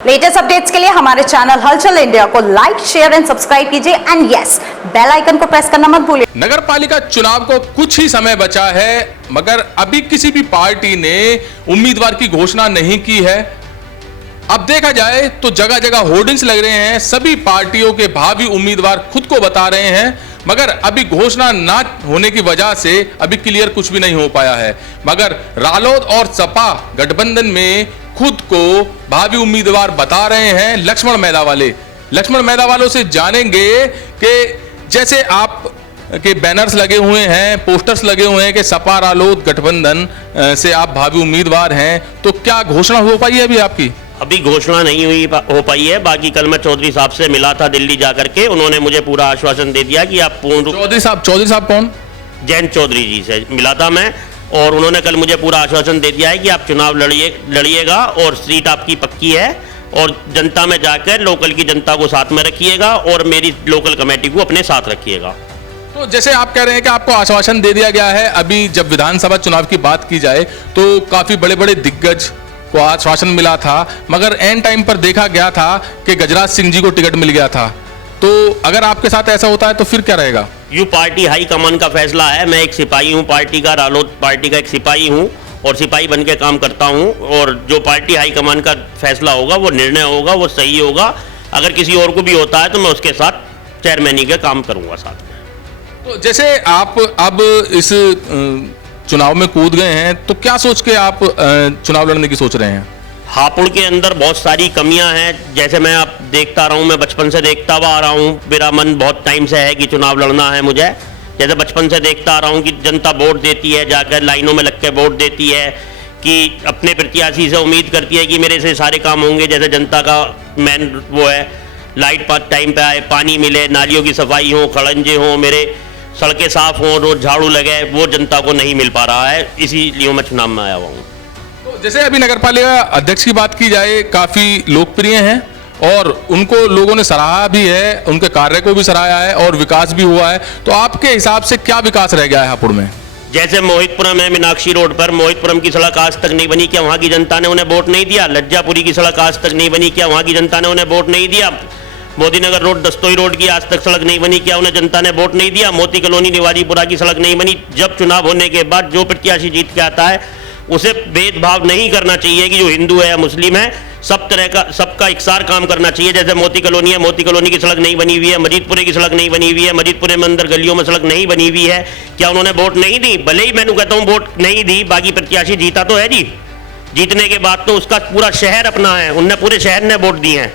Latest updates के लिए हमारे चैनल हलचल इंडिया को लाइक, शेयर एंड सब्सक्राइब कीजिए एंड यस, बेल आइकन को प्रेस करना मत भूलिए। नगर पालिका चुनाव को कुछ ही समय बचा है, मगर अभी किसी भी पार्टी ने उम्मीदवार की घोषणा नहीं की है। अब देखा जाए तो जगह जगह होर्डिंग्स लग रहे हैं, सभी पार्टियों के भावी उम्मीदवार खुद को बता रहे हैं, मगर अभी घोषणा ना होने की वजह से अभी क्लियर कुछ भी नहीं हो पाया है। मगर रालोद और सपा गठबंधन में खुद को भावी उम्मीदवार बता रहे हैं लक्ष्मण मेधावालों से जानेंगे कि जैसे आप के बैनर्स लगे हुए हैं, पोस्टर्स लगे हुए हैं कि सपा रालोद गठबंधन से आप भावी उम्मीदवार हैं, तो क्या घोषणा हो पाई है अभी आपकी? अभी घोषणा नहीं हो पाई है। बाकी कल मैं चौधरी साहब से मिला था दिल्ली जाकर के, उन्होंने मुझे पूरा आश्वासन दे दिया कि आप पूर्ण। चौधरी साहब कौन? जयंत चौधरी जी से मिला था मैं, और उन्होंने कल मुझे पूरा आश्वासन दे दिया है कि आप चुनाव लड़िएगा और सीट आपकी पक्की है, और जनता में जाकर लोकल की जनता को साथ में रखिएगा और मेरी लोकल कमेटी को अपने साथ रखिएगा। तो जैसे आप कह रहे हैं कि आपको आश्वासन दे दिया गया है, अभी जब विधानसभा चुनाव की बात की जाए तो काफी बड़े बड़े दिग्गज को आश्वासन मिला था, मगर एंड टाइम पर देखा गया था कि गजराज सिंह जी को टिकट मिल गया था। तो अगर आपके साथ ऐसा होता है तो फिर क्या रहेगा? ये पार्टी हाई कमान का फैसला है। मैं एक सिपाही हूँ पार्टी का, रालोद पार्टी का एक सिपाही हूँ और सिपाही बन के काम करता हूँ, और जो पार्टी हाई कमान का फैसला होगा वो निर्णय होगा, वो सही होगा। अगर किसी और को भी होता है तो मैं उसके साथ चेयरमैनी का काम करूँगा साथ में। तो जैसे आप अब इस चुनाव में कूद गए हैं, तो क्या सोच के आप चुनाव लड़ने की सोच रहे हैं? हापुड़ के अंदर बहुत सारी कमियां हैं। जैसे मैं आप देखता रहा हूँ, मैं बचपन से देखता हुआ आ रहा हूँ, मेरा मन बहुत टाइम से है कि चुनाव लड़ना है मुझे। जैसे बचपन से देखता आ रहा हूँ कि जनता वोट देती है, जाकर लाइनों में लग के वोट देती है, कि अपने प्रत्याशी से उम्मीद करती है कि मेरे से सारे काम होंगे। जैसे जनता का मेन वो है लाइट टाइम पे आए, पानी मिले, नालियों की सफाई हो, खड़ंजे हों, मेरे सड़कें साफ हों, रोज झाड़ू लगे, वो जनता को नहीं मिल पा रहा है। इसीलिए मैं चुनाव में आया हुआ हूँ। तो जैसे अभी नगर पालिका अध्यक्ष की बात की जाए, काफी लोकप्रिय हैं और उनको लोगों ने सराहा भी है, उनके कार्य को भी सराहा है और विकास भी हुआ है। तो आपके हिसाब से क्या विकास रह गया है हापुड़ में? जैसे मोहितपुरम है, मीनाक्षी रोड पर मोहितपुरम की सड़क आज तक नहीं बनी, क्या वहाँ की जनता ने उन्हें वोट नहीं दिया? लज्जापुरी की सड़क आज तक नहीं बनी, क्या वहाँ की जनता ने उन्हें वोट नहीं दिया? मोदीनगर रोड, दस्तोई रोड की आज तक सड़क नहीं बनी, क्या उन्हें जनता ने वोट नहीं दिया? मोती कॉलोनी, निवाजीपुरा की सड़क नहीं बनी। जब चुनाव होने के बाद जो प्रत्याशी जीत के आता है उसे भेदभाव नहीं करना चाहिए कि जो हिंदू है या मुस्लिम है, सब तरह का सबका इकसार काम करना चाहिए। जैसे मोती कॉलोनी है, मोती कॉलोनी की सड़क नहीं बनी हुई है, मजीदपुरे की सड़क नहीं बनी हुई है, मजीदपुरे में अंदर गलियों में सड़क नहीं बनी हुई है, क्या उन्होंने वोट नहीं दी? भले ही मैंने कहता हूँ वोट नहीं दी, बाकी प्रत्याशी जीता तो है जी। जीतने के बाद तो उसका पूरा शहर अपना है, उनने पूरे शहर ने वोट दिए हैं,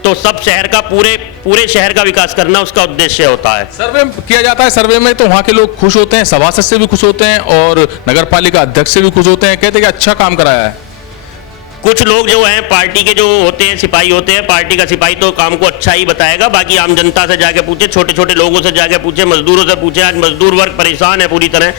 तो सब शहर का पूरे शहर का विकास करना उसका उद्देश्य होता है। सर्वे किया जाता है, सर्वे में तो वहाँ के लोग खुश होते हैं, सभासद से भी खुश होते हैं और नगर पालिका अध्यक्ष से भी खुश होते हैं, कहते हैं कि अच्छा काम कराया है। कुछ लोग जो हैं पार्टी के जो होते हैं, सिपाही होते हैं, पार्टी का सिपाही तो काम को अच्छा ही बताएगा। बाकी आम जनता से जाके पूछे, छोटे छोटे लोगों से जाके पूछे, मजदूरों से पूछे। आज मजदूर वर्ग परेशान है पूरी तरह।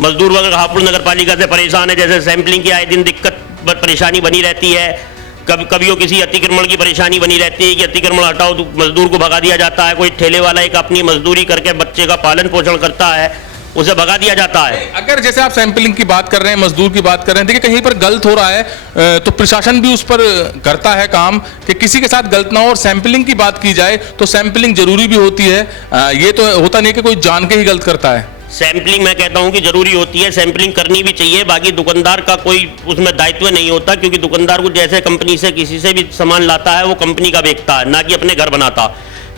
मजदूर वर्ग हापुड़ नगर पालिका से परेशान है। जैसे सैंपलिंग की आए दिन दिक्कत परेशानी बनी रहती है, कभी किसी अतिक्रमण की परेशानी बनी रहती है कि अतिक्रमण हटाओ तो मजदूर को भगा दिया जाता है। कोई ठेले वाला एक अपनी मजदूरी करके बच्चे का पालन पोषण करता है, उसे भगा दिया जाता है। अगर जैसे आप सैंपलिंग की बात कर रहे हैं, मजदूर की बात कर रहे हैं, देखिए कहीं पर गलत हो रहा है तो प्रशासन भी उस पर करता है काम कि किसी के साथ गलत ना हो। और सैंपलिंग की बात की जाए तो सैंपलिंग जरूरी भी होती है, ये तो होता नहीं कि कोई जान के ही गलत करता है। सैंपलिंग मैं कहता हूं कि जरूरी होती है, सैंपलिंग करनी भी चाहिए। बाकी दुकानदार का कोई उसमें दायित्व नहीं होता, क्योंकि दुकानदार को जैसे कंपनी से किसी से भी सामान लाता है वो कंपनी का बेचता है, ना कि अपने घर बनाता।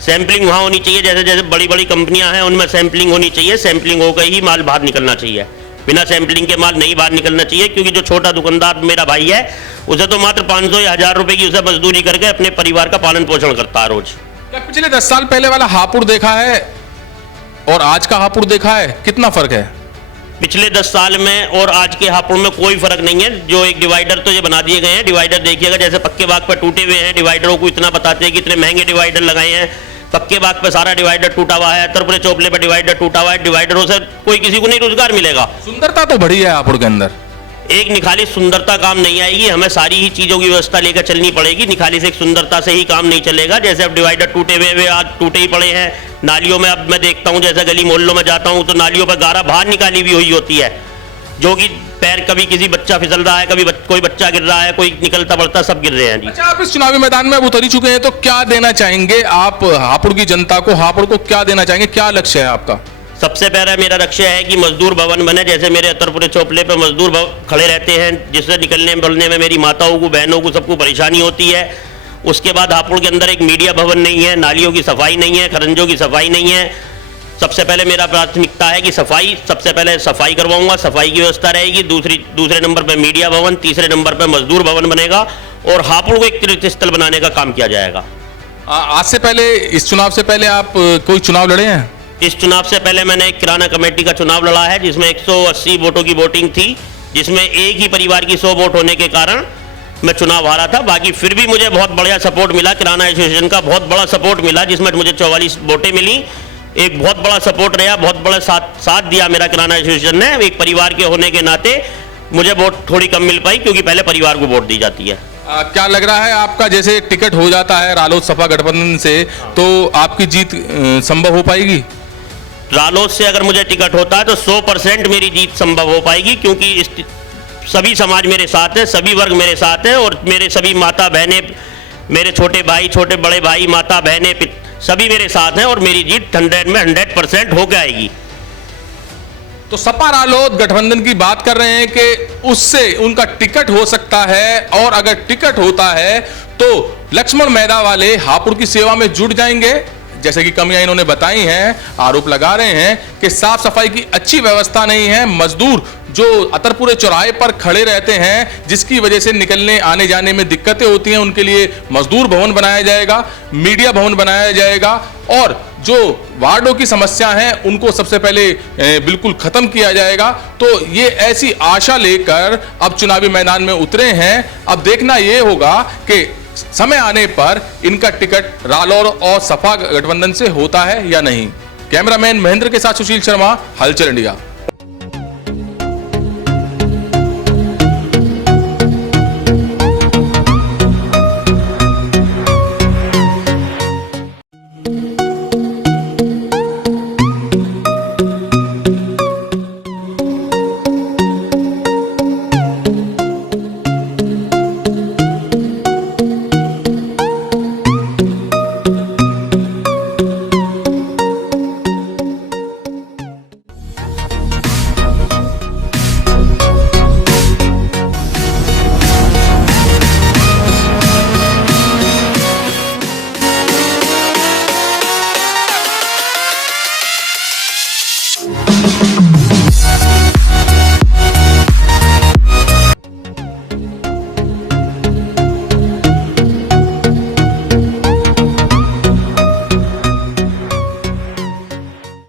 सैंपलिंग वहाँ होनी चाहिए, जैसे जैसे बड़ी बड़ी कंपनियां हैं उनमें सैंपलिंग होनी चाहिए। सैंपलिंग होकर ही माल बाहर निकलना चाहिए, बिना सैंपलिंग के माल नहीं बाहर निकलना चाहिए। क्योंकि जो छोटा दुकानदार मेरा भाई है, उसे तो मात्र 500 या 1000 रुपए की उसे मजदूरी करके अपने परिवार का पालन पोषण करता है रोज। क्या पिछले 10 साल पहले वाला हापुड़ देखा है और आज का हापुड़ देखा है, कितना फर्क है? पिछले 10 साल में और आज के हापुड़ में कोई फर्क नहीं है। जो एक डिवाइडर तो ये बना दिए गए हैं, डिवाइडर देखिएगा जैसे पक्के बाग पर टूटे हुए हैं। डिवाइडरों को इतना बताते हैं कि इतने महंगे डिवाइडर लगाए हैं, पक्के बाग पे सारा डिवाइडर टूटा हुआ है, अतरपुरे चौपले पे डिवाइडर टूटा हुआ है। डिवाइडरों से कोई किसी को नहीं रोजगार मिलेगा। सुंदरता तो बढ़ी है हापुड़ के अंदर। एक निखाली सुंदरता काम नहीं आएगी, हमें सारी ही चीजों की व्यवस्था लेकर चलनी पड़ेगी। निखाली से एक सुंदरता से ही काम नहीं चलेगा। जैसे अब डिवाइडर टूटे हुए आज टूटे ही पड़े हैं। नालियों में अब मैं देखता हूं, जैसे गली मोहल्लों में जाता हूं तो नालियों पर गारा बाहर निकाली भी हुई होती है, जो कि पैर कभी किसी बच्चा फिसल रहा है, कभी कोई बच्चा गिर रहा है, कोई निकलता बढ़ता सब गिर रहे हैं जी। अच्छा, आप इस चुनावी मैदान में अब उतर ही चुके हैं, तो क्या देना चाहेंगे आप हापुड़ की जनता को, हापुड़ को क्या देना चाहेंगे, क्या लक्ष्य है आपका? सबसे पहला मेरा लक्ष्य है कि मजदूर भवन बने, जैसे मेरे अतरपुरे चौपले पे मजदूर खड़े रहते हैं, जिससे निकलने बढ़ने में मेरी माताओं को, बहनों को, सबको परेशानी होती है। उसके बाद हापुड़ के अंदर एक मीडिया भवन नहीं है, नालियों की सफाई नहीं है, खरंजों की सफाई नहीं है। सबसे पहले मेरा प्राथमिकता है कि सफाई, सबसे पहले सफाई करवाऊंगा, सफाई की व्यवस्था रहेगी। दूसरे नंबर पर मीडिया भवन, तीसरे नंबर पर मजदूर भवन बनेगा और हापुड़ को एक तीर्थ स्थल बनाने का काम किया जाएगा। आज से पहले, इस चुनाव से पहले आप कोई चुनाव लड़े हैं? इस चुनाव से पहले मैंने एक किराना कमेटी का चुनाव लड़ा है, जिसमें 180 वोटों की वोटिंग थी, जिसमें एक ही परिवार की 100 वोट होने के कारण मैं चुनाव हारा था। बाकी फिर भी मुझे बहुत बढ़िया सपोर्ट मिला, किराना एसोसिएशन का बहुत बड़ा सपोर्ट मिला, जिसमें मुझे 44 वोटें मिली। एक बहुत बड़ा सपोर्ट रहा, बहुत बड़ा साथ दिया मेरा किराना एसोसिएशन ने। एक परिवार के होने के नाते मुझे वोट थोड़ी कम मिल पाई, क्योंकि पहले परिवार को वोट दी जाती है। क्या लग रहा है आपका, जैसे टिकट हो जाता है रालोद सपा गठबंधन से, तो आपकी जीत संभव हो पाएगी? रालोद से अगर मुझे टिकट होता है तो 100% मेरी जीत संभव हो पाएगी, क्योंकि सभी समाज मेरे साथ है, सभी वर्ग मेरे साथ है और मेरे सभी माता बहनें, मेरे छोटे भाई, छोटे बड़े भाई, माता बहनें सभी मेरे साथ हैं और मेरी जीत 100 में 100% हो जाएगी। तो सपा रालोद गठबंधन की बात कर रहे हैं कि उससे उनका टिकट हो सकता है, और अगर टिकट होता है तो लक्ष्मण मैदा वाले हापुड़ की सेवा में जुट जाएंगे। जैसे कि कमियां इन्होंने बताई हैं, आरोप लगा रहे हैं कि साफ सफाई की अच्छी व्यवस्था नहीं है, मजदूर जो अतरपुरे चौराहे पर खड़े रहते हैं, जिसकी वजह से निकलने आने जाने में दिक्कतें होती हैं, उनके लिए मजदूर भवन बनाया जाएगा, मीडिया भवन बनाया जाएगा, और जो वार्डों की समस्या हैं उनको सबसे पहले बिल्कुल खत्म किया जाएगा। तो ये ऐसी आशा लेकर अब चुनावी मैदान में उतरे हैं। अब देखना ये होगा कि समय आने पर इनका टिकट रालोद और सपा गठबंधन से होता है या नहीं। कैमरामैन महेंद्र के साथ सुशील शर्मा, हलचल इंडिया।